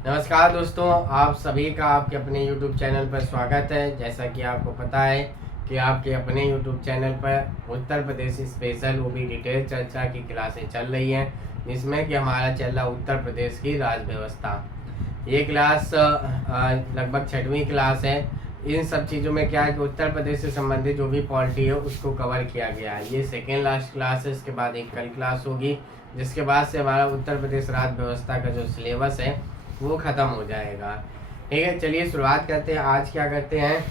नमस्कार दोस्तों, आप सभी का आपके अपने YouTube चैनल पर स्वागत है। जैसा कि आपको पता है कि आपके अपने YouTube चैनल पर उत्तर प्रदेश स्पेशल वो भी डिटेल चर्चा की क्लासें चल रही हैं, जिसमें कि हमारा चल रहा उत्तर प्रदेश की राज व्यवस्था। ये क्लास लगभग 6वीं क्लास है। इन सब चीज़ों में क्या है कि उत्तर प्रदेश से संबंधित जो भी पॉलिटी है उसको कवर किया गया है। ये सेकेंड लास्ट क्लास है। इसके बाद एक कल क्लास होगी, जिसके बाद से हमारा उत्तर प्रदेश राज व्यवस्था का जो सिलेबस है वो ख़त्म हो जाएगा। ठीक है, चलिए शुरुआत करते हैं। आज क्या करते हैं,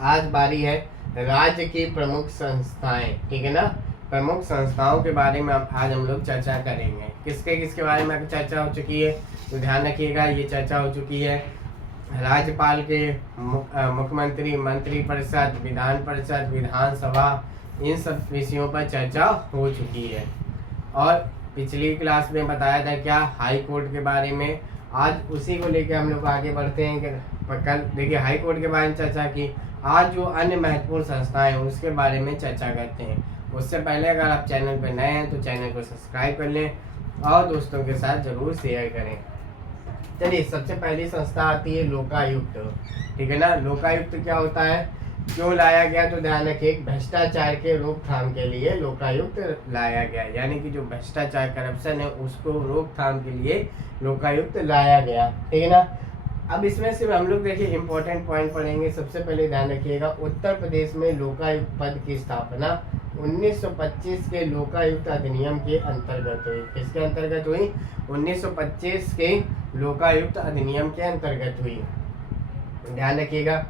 आज बारी है राज्य की प्रमुख संस्थाएं। ठीक है ना, प्रमुख संस्थाओं के बारे में आज हम लोग चर्चा करेंगे। किसके किसके बारे में चर्चा हो चुकी है तो ध्यान रखिएगा, ये चर्चा हो चुकी है राज्यपाल के, मुख्यमंत्री, मंत्री परिषद, विधान परिषद, विधानसभा, इन सब विषयों पर चर्चा हो चुकी है। और पिछली क्लास में बताया था क्या, हाई कोर्ट के बारे में। आज उसी को लेकर हम लोग आगे बढ़ते हैं कि कल देखिए हाई कोर्ट के बारे में चर्चा की। आज जो अन्य महत्वपूर्ण संस्थाएं हैं उसके बारे में चर्चा करते हैं। उससे पहले अगर आप चैनल पर नए हैं तो चैनल को सब्सक्राइब कर लें और दोस्तों के साथ जरूर शेयर करें। चलिए, सबसे पहली संस्था आती है लोकायुक्त। ठीक है ना, लोकायुक्त क्या होता है, क्यों लाया गया तो ध्यान रखिए, भ्रष्टाचार के रोकथाम के लिए लोकायुक्त लाया गया। यानी कि जो भ्रष्टाचार करप्शन है उसको रोकथाम के लिए लोकायुक्त लाया गया। ठीक है ना। अब इसमें से हम लोग देखिए इंपॉर्टेंट पॉइंट पढ़ेंगे। सबसे पहले ध्यान रखिएगा, उत्तर प्रदेश में लोकायुक्त पद की स्थापना 1925 के लोकायुक्त अधिनियम के अंतर्गत हुई। किसके अंतर्गत हुई? 1925 के लोकायुक्त अधिनियम के अंतर्गत हुई। ध्यान रखिएगा,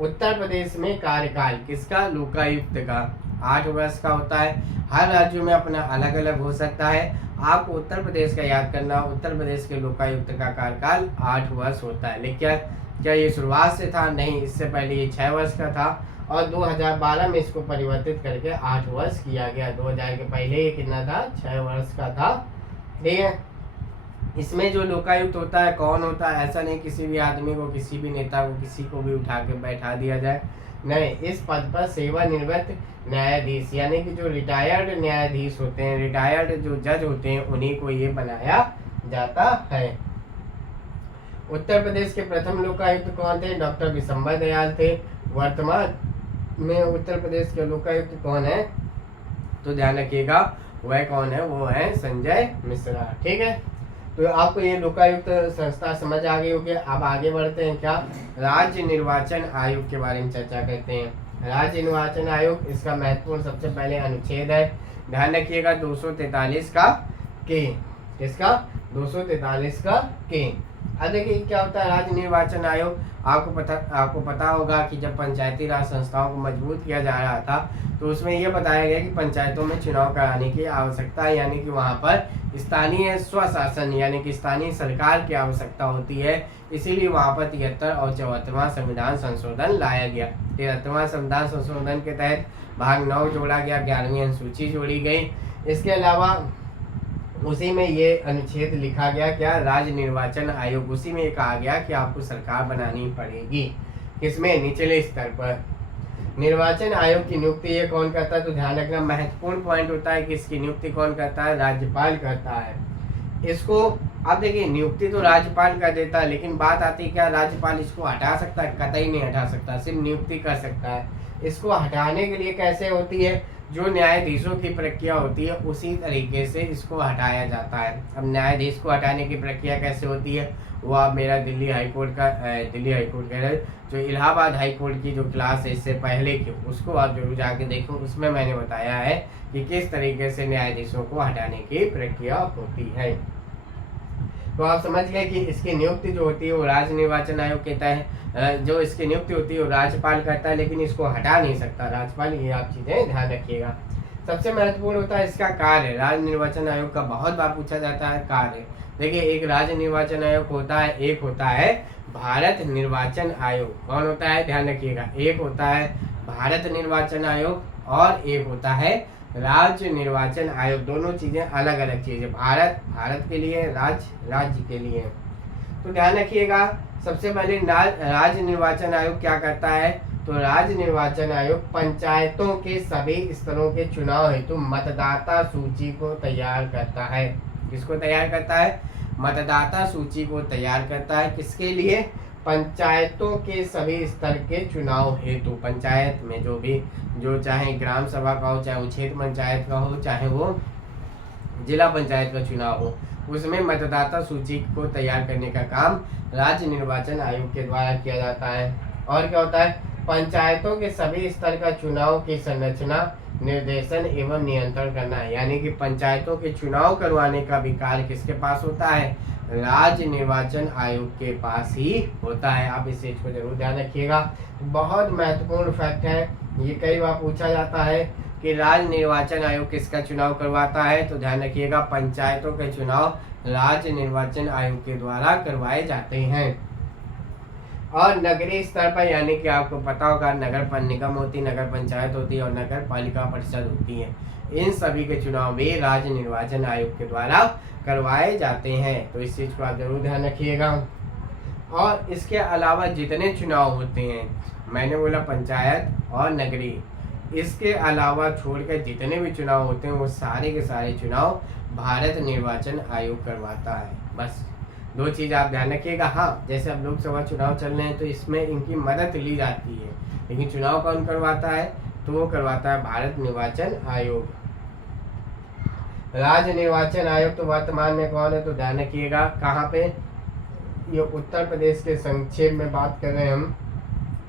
उत्तर प्रदेश में कार्यकाल किसका? लोकायुक्त का 8 वर्ष का होता है। हर राज्य में अपना अलग अलग हो सकता है। आपको उत्तर प्रदेश का याद करना, उत्तर प्रदेश के लोकायुक्त का कार्यकाल 8 वर्ष होता है। लेकिन क्या ये शुरुआत से था? नहीं, इससे पहले ये 6 वर्ष का था और 2012 में इसको परिवर्तित करके 8 वर्ष किया गया। 2000 के पहले ये कितना था? 6 वर्ष का था। ठीक है, इसमें जो लोकायुक्त होता है कौन होता है? ऐसा नहीं किसी भी आदमी को, किसी भी नेता को, किसी को भी उठा के बैठा दिया जाए। नहीं, इस पद पर सेवानिवृत्त न्यायाधीश यानी कि जो रिटायर्ड न्यायाधीश होते हैं, रिटायर्ड जो जज होते हैं, उन्हीं को ये बनाया जाता है। उत्तर प्रदेश के प्रथम लोकायुक्त कौन थे? डॉक्टर विशंबर दयाल थे। वर्तमान में उत्तर प्रदेश के लोकायुक्त कौन है तो ध्यान रखिएगा, वह कौन है? वो है संजय मिश्रा। ठीक है, तो आपको ये लोकायुक्त संस्था समझ आ गई होगी। अब आगे बढ़ते हैं, क्या राज्य निर्वाचन आयोग के बारे में चर्चा करते हैं। राज्य निर्वाचन आयोग, इसका महत्वपूर्ण सबसे पहले अनुच्छेद है, ध्यान रखिएगा 243 का के। किसका? 243 का के। अब देखिए क्या होता है राज्य निर्वाचन आयोग। आपको पता होगा कि जब पंचायती राज संस्थाओं को मजबूत किया जा रहा था तो उसमें यह बताया गया कि पंचायतों में चुनाव कराने की आवश्यकता है, यानी कि वहाँ पर स्थानीय स्वशासन यानी कि स्थानीय सरकार की आवश्यकता होती है। इसीलिए वहाँ पर 73 और 74वां संविधान संशोधन लाया गया। 73वां संविधान संशोधन के तहत भाग 9 जोड़ा गया, 11वीं अनुसूची जोड़ी गई। इसके अलावा उसी में ये अनुच्छेद लिखा गया, क्या? राज्य निर्वाचन आयोग। उसी में ये कहा गया कि आपको सरकार बनानी पड़ेगी। किसमें? निचले स्तर पर। निर्वाचन आयोग की नियुक्ति ये कौन करता है तो ध्यान रखना, महत्वपूर्ण पॉइंट होता है कि इसकी नियुक्ति कौन करता है? राज्यपाल करता है इसको। अब देखिए, नियुक्ति तो राज्यपाल कर देता है, लेकिन बात आती है क्या राज्यपाल इसको हटा सकता है? कतई नहीं हटा सकता, सिर्फ नियुक्ति कर सकता है। इसको हटाने के लिए कैसे होती है? जो न्यायाधीशों की प्रक्रिया होती है उसी तरीके से इसको हटाया जाता है। अब न्यायाधीश को हटाने की प्रक्रिया कैसे होती है वो आप मेरा दिल्ली हाई कोर्ट कह रहे, जो इलाहाबाद हाई कोर्ट की जो क्लास है इससे पहले की, उसको आप जरूर जाके देखो। उसमें मैंने बताया है कि किस तरीके से न्यायाधीशों को हटाने की प्रक्रिया होती है। तो आप समझ गए कि इसकी नियुक्ति जो होती है वो राज्य निर्वाचन आयोग कहता है, जो इसकी नियुक्ति होती है वो राज्यपाल करता है, लेकिन इसको हटा नहीं सकता राज्यपाल। ये आप चीज़ें ध्यान रखिएगा। सबसे महत्वपूर्ण होता है इसका कार्य। राज्य निर्वाचन आयोग का बहुत बार पूछा जाता है कार्य। देखिए, एक राज्य निर्वाचन आयोग होता है, एक होता है भारत निर्वाचन आयोग। कौन होता है? ध्यान रखिएगा, एक होता है भारत निर्वाचन आयोग और एक होता है राज्य निर्वाचन आयोग। दोनों चीज़ें अलग अलग चीज़ें, भारत के लिए, राज्य के लिए। तो ध्यान रखिएगा, सबसे पहले राज्य निर्वाचन आयोग क्या करता है तो राज्य निर्वाचन आयोग पंचायतों के सभी स्तरों के चुनाव हेतु मतदाता सूची को तैयार करता है। किसको तैयार करता है? मतदाता सूची को तैयार करता है। किसके लिए? पंचायतों के सभी स्तर के चुनाव हेतु। पंचायत में जो चाहे ग्राम सभा का हो, चाहे वो क्षेत्र पंचायत का हो, चाहे वो जिला पंचायत का चुनाव हो, उसमें मतदाता सूची को तैयार करने का काम राज्य निर्वाचन आयोग के द्वारा किया जाता है। और क्या होता है? पंचायतों के सभी स्तर का चुनाव की संरचना, निर्देशन एवं नियंत्रण करना है। यानी कि पंचायतों के चुनाव करवाने का भी कार्य किसके पास होता है? राज्य निर्वाचन आयोग के पास ही होता है। आप इस चीज को जरूर ध्यान रखिएगा, बहुत महत्वपूर्ण फैक्ट है ये। कई बार पूछा जाता है कि राज्य निर्वाचन आयोग किसका चुनाव करवाता है, तो ध्यान रखिएगा पंचायतों के चुनाव राज्य निर्वाचन आयोग के द्वारा करवाए जाते हैं। और नगरीय स्तर पर, यानी कि आपको पता होगा नगर निगम होती, नगर पंचायत होती है और नगर पालिका परिषद होती है, इन सभी के चुनाव भी राज्य निर्वाचन आयोग के द्वारा करवाए जाते हैं। तो इस चीज को आप जरूर ध्यान रखिएगा। और इसके अलावा जितने चुनाव होते हैं, मैंने बोला पंचायत और नगरीय, इसके अलावा छोड़कर जितने भी चुनाव होते हैं वो सारे के सारे चुनाव भारत निर्वाचन आयोग करवाता है। बस दो चीज़ आप ध्यान रखिएगा। हाँ, जैसे अब लोकसभा चुनाव चल रहे हैं तो इसमें इनकी मदद ली जाती है, लेकिन चुनाव कौन करवाता है? तो वो करवाता है भारत निर्वाचन आयोग। राज्य निर्वाचन आयोग तो वर्तमान में कौन है? तो ध्यान रखिएगा कहाँ पे? ये उत्तर प्रदेश के संक्षेप में बात कर रहे हैं हम,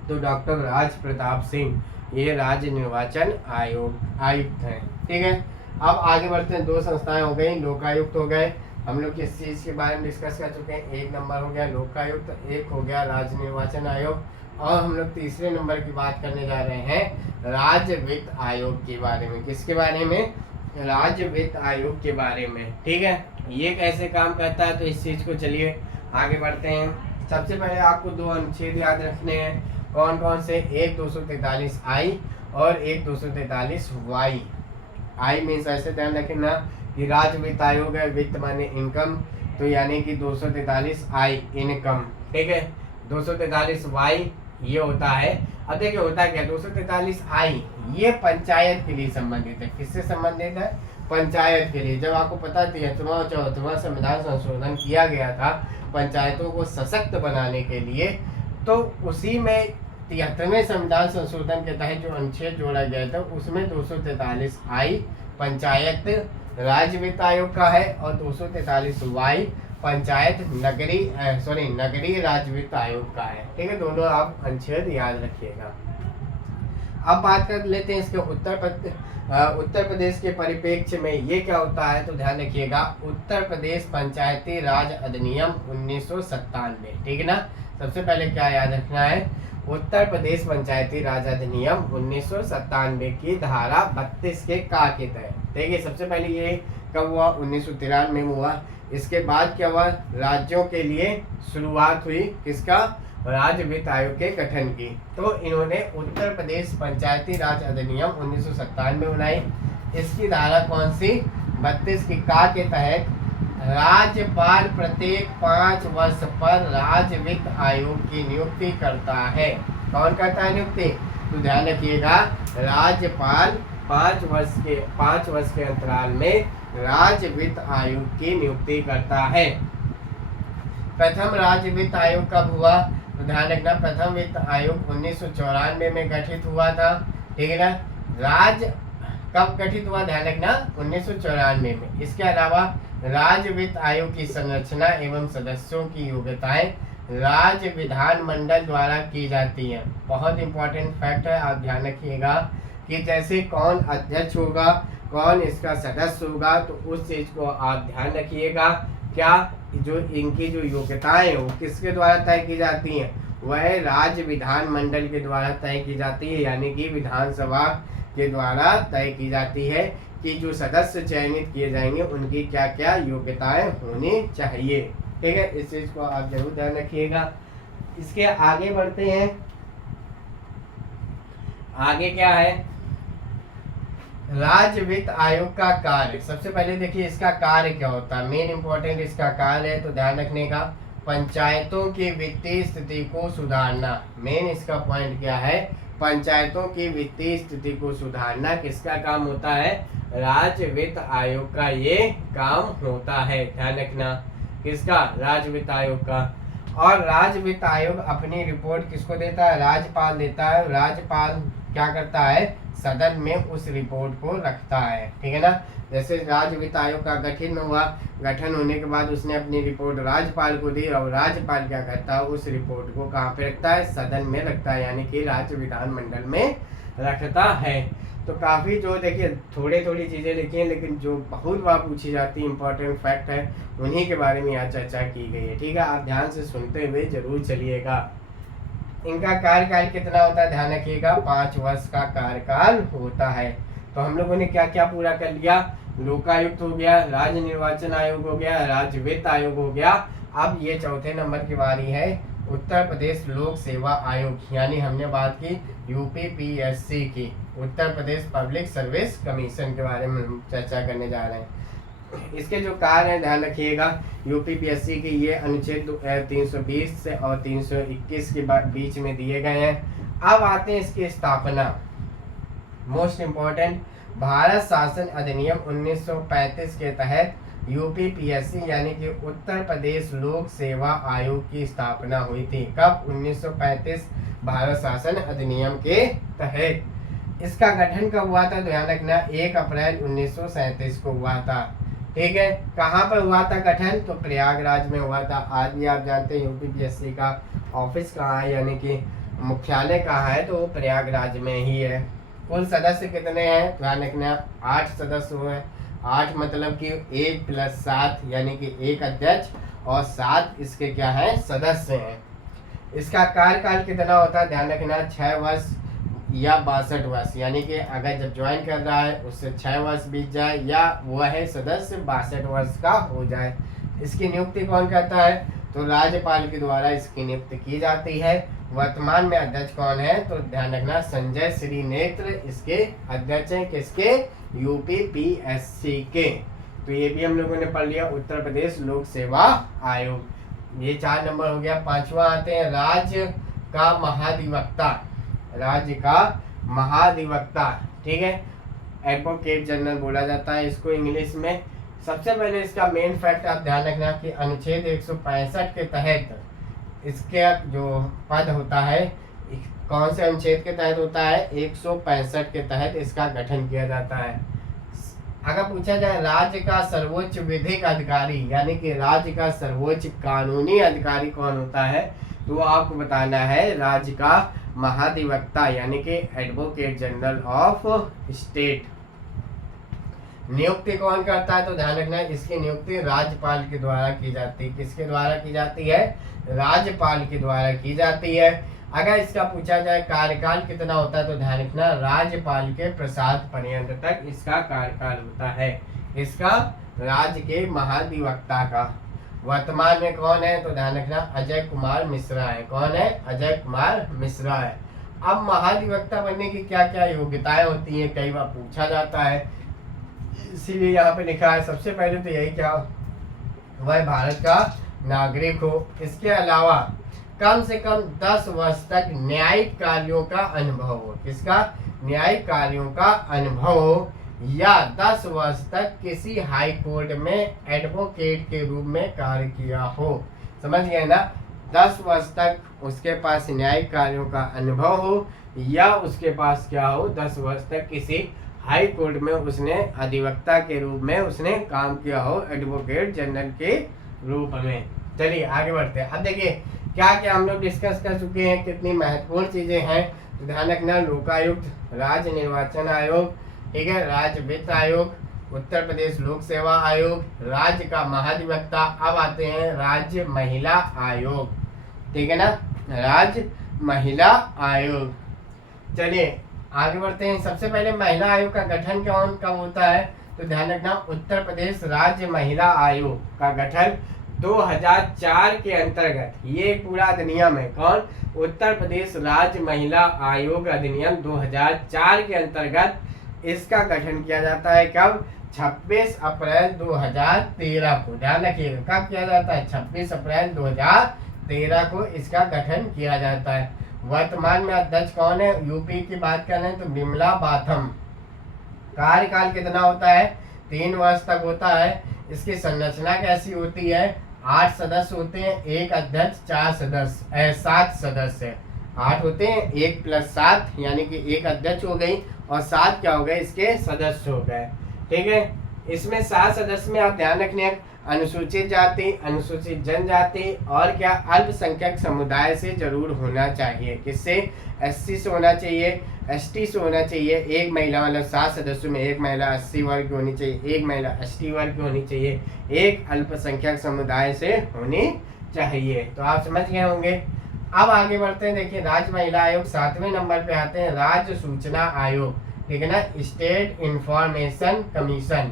तो डॉक्टर राज प्रताप सिंह ये राज्य निर्वाचन आयुक्त हैं। ठीक है, अब आगे बढ़ते हैं। दो संस्थाएं हो गई, लोकायुक्त हो गए, हम लोग किस चीज़ के बारे में डिस्कस कर चुके हैं। एक नंबर हो गया लोकायुक्त, एक हो गया राज्य निर्वाचन आयोग, और हम लोग तीसरे नंबर की बात करने जा रहे हैं राज्य वित्त आयोग के बारे में। किसके बारे में? राज्य वित्त आयोग के बारे में। ठीक है, ये कैसे काम करता है, तो इस चीज़ को चलिए आगे बढ़ते हैं। सबसे पहले आपको दो अनुच्छेद याद रखने हैं। कौन कौन से? एक 243 आई और एक 243 वाई। आई मीन्स ऐसे ध्यान रखना कि राज्य वित्त आयोग है, वित्त माने इनकम, तो यानी कि 243 आई इनकम। ठीक है, 243 वाई ये होता है। अब देखिए होता क्या, 243 आई ये पंचायत के लिए संबंधित है। किससे संबंधित है? पंचायत के लिए। जब आपको पता 73वां और 74वां संविधान संशोधन किया गया था पंचायतों को सशक्त बनाने के लिए, तो उसी में 73वें संविधान संशोधन के तहत जो अनुच्छेद जोड़ा गया था उसमें 243 आई पंचायत राज्य वित्त आयोग का है और 243 वाई पंचायत नगरीय राज्य वित्त आयोग का है। ठीक है, दोनों आप अनुच्छेद याद रखिएगा। अब बात कर लेते हैं इसके उत्तर प्रदेश के परिप्रेक्ष्य में ये क्या होता है, तो ध्यान रखिएगा उत्तर प्रदेश पंचायती राज अधिनियम 1997। ठीक है ना, सबसे पहले क्या याद रखना है? उत्तर प्रदेश पंचायती राज अधिनियम 1997 की धारा 32 के का के तहत। देखिए सबसे पहले ये कब हुआ? 1993 में हुआ। इसके बाद क्या हुआ? राज्यों के लिए शुरुआत हुई किसका? राज्य वित्त आयोग के गठन की। तो इन्होंने उत्तर प्रदेश पंचायती राज अधिनियम 1997 में बनाई। इसकी धारा कौन सी? 32 की का के तहत राज्यपाल प्रत्येक 5 वर्ष पर राज्य वित्त आयोग की नियुक्ति करता है। कौन करता है नियुक्ति? तो ध्यान रखिएगा राज्यपाल 5 वर्ष के अंतराल में राज्य वित्त आयोग की नियुक्ति करता है। प्रथम राज्य वित्त आयोग कब हुआ? तो ध्यान रखना प्रथम वित्त आयोग 1994 में गठित हुआ था। ठीक है ना, राज्य कब गठित हुआ? ध्यान रखना 1994 में। इसके अलावा राज्य वित्त आयोग की संरचना एवं सदस्यों की योग्यताएं राज्य विधानमंडल द्वारा की जाती हैं। बहुत इंपॉर्टेंट फैक्ट है, आप ध्यान रखिएगा कि जैसे कौन अध्यक्ष होगा, कौन इसका सदस्य होगा, तो उस चीज को आप ध्यान रखिएगा। क्या जो इनकी जो योग्यताएं हैं वो किसके द्वारा तय की जाती हैं? वह राज्य विधानमंडल के द्वारा तय की जाती है, यानी कि विधानसभा के द्वारा तय की जाती है कि जो सदस्य चयनित किए जाएंगे उनकी क्या क्या योग्यताएं होनी चाहिए। ठीक है, इस चीज को आप जरूर ध्यान रखिएगा। इसके आगे बढ़ते हैं। आगे क्या है? राज्य वित्त आयोग का कार्य। सबसे पहले देखिए इसका कार्य क्या होता है, मेन इंपॉर्टेंट इसका कार्य है, तो ध्यान रखने का पंचायतों की वित्तीय स्थिति को सुधारना। मेन इसका पॉइंट क्या है? पंचायतों की वित्तीय स्थिति को सुधारना किसका काम होता है? राज्य वित्त आयोग का ये काम होता है। ध्यान रखना किसका? राज्य वित्त आयोग का। और राज्य वित्त आयोग अपनी रिपोर्ट किसको देता है? राज्यपाल देता है। राज्यपाल क्या करता है? सदन में उस रिपोर्ट को रखता है, ठीक है ना। जैसे राज्य वित्त आयोग का गठन हुआ, गठन होने के बाद उसने अपनी रिपोर्ट राज्यपाल को दी और राज्यपाल क्या करता है? उस रिपोर्ट को कहाँ पे रखता है? सदन में रखता है, यानी कि राज्य विधानमंडल में रखता है। तो काफ़ी जो देखिए थोड़ी थोड़ी चीज़ें लिखी हैं, लेकिन जो बहुत बार पूछी जाती है इंपॉर्टेंट फैक्ट है, उन्हीं के बारे में यहाँ चर्चा की गई है, ठीक है। आप ध्यान से सुनते हुए जरूर चलिएगा। इनका कार्यकाल कितना होता है? ध्यान रखिएगा, 5 वर्ष का कार्यकाल होता है। तो हम लोगों ने क्या क्या पूरा कर लिया? लोकायुक्त हो गया, राज्य निर्वाचन आयोग हो गया, राज्य वित्त आयोग हो गया। अब ये चौथे नंबर की बारी है उत्तर प्रदेश लोक सेवा आयोग, यानी हमने बात की यूपीपीएससी की, Uttar Pradesh public service commission के बारे में हम चर्चा करने जा रहे हैं। इसके जो कार्य हैं ध्यान रखिएगा, यूपीपीएससी के ये अनुच्छेद 320 से और 321 के बीच में दिए गए हैं। अब आते हैं इसकी स्थापना, मोस्ट इम्पोर्टेंट। भारत शासन अधिनियम 1935 के तहत यूपीपीएससी यानी कि उत्तर प्रदेश लोक सेवा आयोग की स्थापना हुई थी। कब? 1935 भारत शासन अधिनियम के तहत। इसका गठन कब हुआ था? ध्यान रखना, 1 अप्रैल 1937 को हुआ था, ठीक है। कहाँ पर हुआ था गठन? तो प्रयागराज में हुआ था। आज भी आप जानते हैं यूपीपीएससी का ऑफिस कहाँ है, यानी कि मुख्यालय कहाँ है? तो वो प्रयागराज में ही है। कुल सदस्य कितने हैं? ध्यान रखना, 8 सदस्य हुए। 8 मतलब कि 1 + 7 यानी कि 1 अध्यक्ष और 7 इसके क्या है? सदस्य हैं। इसका कार्यकाल कितना होता है? ध्यान रखना, 6 वर्ष या 62 वर्ष, यानी कि अगर जब ज्वाइन कर रहा है उससे 6 वर्ष बीत जाए या वह है सदस्य 62 वर्ष का हो जाए। इसकी नियुक्ति कौन करता है? तो राज्यपाल के द्वारा इसकी नियुक्ति की जाती है। वर्तमान में अध्यक्ष कौन है? तो ध्यान रखना, संजय श्री नेत्र इसके अध्यक्ष हैं। किसके? यूपीपीएससी के। तो ये भी हम लोगों ने पढ़ लिया, उत्तर प्रदेश लोक सेवा आयोग। ये 4 नंबर हो गया। 5वां आते हैं राज्य का महाधिवक्ता। राज्य का महाधिवक्ता, ठीक है, एडवोकेट जनरल बोला जाता है इसको इंग्लिश में। सबसे पहले इसका मेन फैक्ट आप ध्यान रखना कि अनुच्छेद 165 के तहत इसके जो पद होता है, कौन से अनुच्छेद के तहत होता है? 165 के तहत इसका गठन किया जाता है। अगर पूछा जाए राज्य का सर्वोच्च विधिक अधिकारी यानी कि राज्य का सर्वोच्च कानूनी अधिकारी कौन होता है, तो आपको बताना है राज्य का महाधिवक्ता यानी कि एडवोकेट जनरल ऑफ स्टेट। नियुक्ति कौन करता है? तो ध्यान रखना है इसकी नियुक्ति राज्यपाल के द्वारा की जाती है। किसके द्वारा की जाती है? राज्यपाल के द्वारा की जाती है। अगर इसका पूछा जाए कार्यकाल कितना होता है, तो ध्यान रखना राज्यपाल के प्रसाद पर्यंत तक इसका कार्यकाल होता है। इसका राज्य के महाधिवक्ता का। वर्तमान में कौन है? तो ध्यान रखना अजय कुमार मिश्रा है। कौन है? अजय कुमार मिश्रा है। अब महाधिवक्ता बनने की क्या क्या योग्यताएं होती हैं, कई बार पूछा जाता है, इसीलिए यहाँ पे लिखा है। सबसे पहले तो यही क्या, वह भारत का नागरिक हो। इसके अलावा कम से कम 10 वर्ष तक न्यायिक कार्यों का अनुभव हो। किसका? न्यायिक कार्यों का अनुभव हो, या 10 वर्ष तक किसी हाई कोर्ट में एडवोकेट के रूप में कार्य किया हो। समझ गए ना? 10 वर्ष तक उसके पास न्यायिक कार्यों का अनुभव हो, या उसके पास क्या हो? 10 वर्ष तक किसी हाई कोर्ट में उसने अधिवक्ता के रूप में उसने काम किया हो, एडवोकेट जनरल के रूप में। चलिए आगे बढ़ते हैं। अब देखिए क्या क्या हम लोग डिस्कस कर चुके हैं, कितनी महत्वपूर्ण चीजें हैं। तो ध्यान रखना, लोकायुक्त, राज्य निर्वाचन आयोग, ठीक है, राज्य वित्त आयोग, उत्तर प्रदेश लोक सेवा आयोग, राज्य का महाधिवक्ता। अब आते हैं राज्य महिला आयोग, ठीक है ना, राज्य महिला आयोग। चलिए आगे बढ़ते हैं। सबसे पहले महिला आयोग का गठन कौन कब होता है? तो ध्यान रखना उत्तर प्रदेश राज्य महिला आयोग का गठन 2004 के अंतर्गत, ये पूरा अधिनियम है। कौन? उत्तर प्रदेश राज्य महिला आयोग अधिनियम 2004 के अंतर्गत इसका गठन किया जाता है। कब? 26 अप्रैल 2013 को। ध्यान रखिएगा कब किया जाता है? 26 अप्रैल 2013 को इसका गठन किया जाता है। वर्तमान में अध्यक्ष कौन है? यूपी की बात कर रहे हैं तो बिमला बाथम। कार्यकाल कितना होता है? 3 वर्ष तक होता है। इसकी संरचना कैसी होती है? 8 सदस्य होते हैं, एक अध्यक्ष, 4 सदस्य 7 सदस्य। 8 होते हैं, 1 + 7 यानी कि एक अध्यक्ष हो गई और 7 क्या हो गए इसके सदस्य हो गए। ठीक है, इसमें 7 सदस्य में आप ध्यान रखने अनुसूचित जाति, अनुसूचित जनजाति और क्या अल्पसंख्यक समुदाय से जरूर होना चाहिए। किससे? SC से होना चाहिए, ST से होना चाहिए। एक महिला, मतलब 7 सदस्यों में एक महिला SC वर्ग की होनी चाहिए, एक महिला ST वर्ग की होनी चाहिए, एक अल्पसंख्यक समुदाय से होनी चाहिए। तो आप समझ गए होंगे। अब आगे बढ़ते हैं। देखिए, राज्य महिला आयोग 7वें नंबर पे आते हैं, राज्य सूचना आयोग। ठीक है ना, स्टेट इंफॉर्मेशन कमीशन।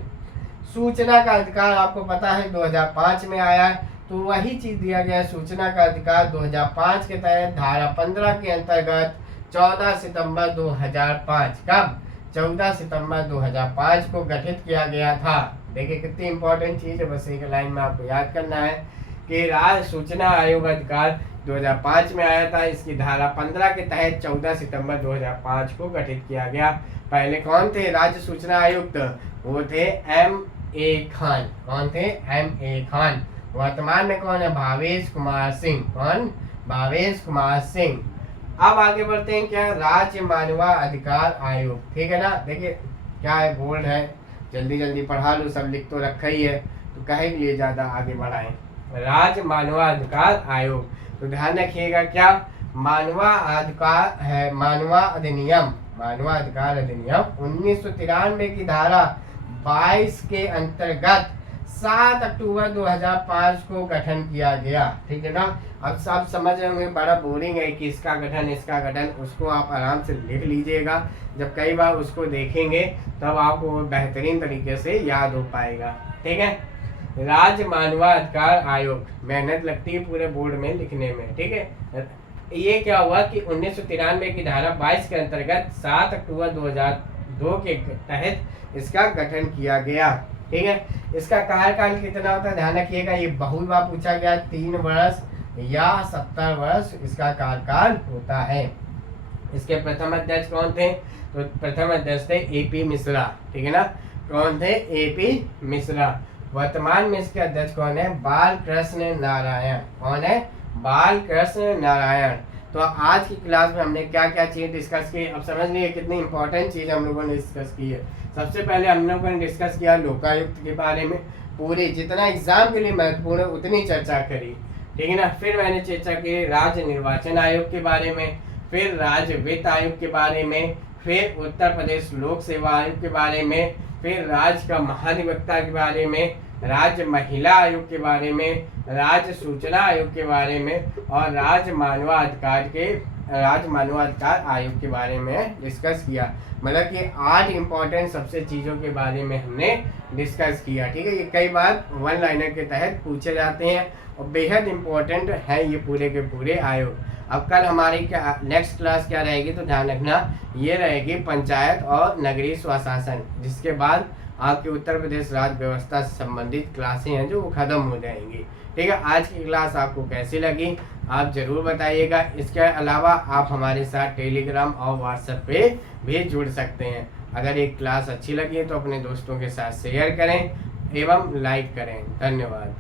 सूचना का अधिकार आपको पता है 2005 में आया है, तो वही चीज दिया गया है। सूचना का अधिकार 2005 के तहत धारा 15 के अंतर्गत 14 सितंबर 2005, कब? 14 सितंबर 2005 को गठित किया गया था। देखिए कितनी इंपॉर्टेंट चीज है, बस एक लाइन में आपको याद करना है कि राज्य सूचना आयोग अधिकार 2005 में आया था। इसकी धारा 15 के तहत 14 सितंबर 2005 को गठित किया गया। पहले कौन थे राज्य सूचना आयुक्त? वो थे M.A. खान। कौन थे? M.A. खान। वर्तमान में कौन है? भावेश कुमार सिंह। कौन? भावेश कुमार सिंह। अब आगे बढ़ते हैं। क्या? राज्य मानवाधिकार आयोग। ठीक है ना, देखिए क्या है, बोल्ड है, जल्दी जल्दी पढ़ा लो, सब लिख तो रखा ही है, तो काहे के लिए ज्यादा आगे बढ़ाएं। राज्य मानवाधिकार आयोग, तो ध्यान रखिएगा क्या मानवाधिकार है, मानवाधिकार अधिनियम 1993 की धारा 22 के अंतर्गत 7 अक्टूबर 2005 को गठन किया गया। ठीक है ना, अब सब समझ रहे होंगे, बड़ा बोरिंग है कि इसका गठन इसका गठन, उसको आप आराम से लिख लीजिएगा। जब कई बार उसको देखेंगे तब आपको बेहतरीन तरीके से याद हो पाएगा। ठीक है, राज्य मानवाधिकार आयोग, मेहनत लगती है पूरे बोर्ड में लिखने में। ठीक है, ये क्या हुआ कि 1993 की धारा 22 के अंतर्गत 7 अक्टूबर 2002 के तहत इसका गठन किया गया। ठीक है, इसका कार्यकाल कितना होता है ध्यान रखिएगा, ये बहुत बार पूछा गया, 3 वर्ष या 70 वर्ष इसका कार्यकाल होता है। इसके प्रथम अध्यक्ष कौन थे? तो प्रथम अध्यक्ष थे AP मिश्रा। ठीक है ना, कौन थे? AP मिश्रा। वर्तमान में इसके अध्यक्ष कौन है? बालकृष्ण नारायण। कौन है? बालकृष्ण नारायण। तो आज की क्लास में हमने क्या क्या चीज डिस्कस की, अब समझ लीजिए कितनी इंपॉर्टेंट चीज हम लोगों ने डिस्कस की है। सबसे पहले हम लोगों ने डिस्कस किया लोकायुक्त के बारे में, पूरे जितना एग्जाम के लिए महत्वपूर्ण है उतनी चर्चा करी। ठीक है ना, फिर मैंने चर्चा की राज्य निर्वाचन आयोग के बारे में, फिर राज्य वित्त आयोग के बारे में, फिर उत्तर प्रदेश लोक सेवा आयोग के बारे में, फिर राज्य का महाधिवक्ता के बारे में, राज्य महिला आयोग के बारे में, राज्य सूचना आयोग के बारे में और राज्य मानवाधिकार आयोग के बारे में डिस्कस किया। मतलब कि 8 इंपॉर्टेंट सबसे चीज़ों के बारे में हमने डिस्कस किया। ठीक है, ये कई बार 1 लाइनर के तहत पूछे जाते हैं और बेहद इंपॉर्टेंट है ये पूरे के पूरे आयोग। अब कल हमारी क्या नेक्स्ट क्लास क्या रहेगी, तो ध्यान रखना ये रहेगी पंचायत और नगरीय स्वशासन, जिसके बाद आपके उत्तर प्रदेश राज्य व्यवस्था से संबंधित क्लासें हैं जो वो खत्म हो जाएंगी। ठीक है, आज की क्लास आपको कैसी लगी आप जरूर बताइएगा। इसके अलावा आप हमारे साथ टेलीग्राम और व्हाट्सएप पे भी जुड़ सकते हैं। अगर एक क्लास अच्छी लगी तो अपने दोस्तों के साथ शेयर करें एवं लाइक करें। धन्यवाद।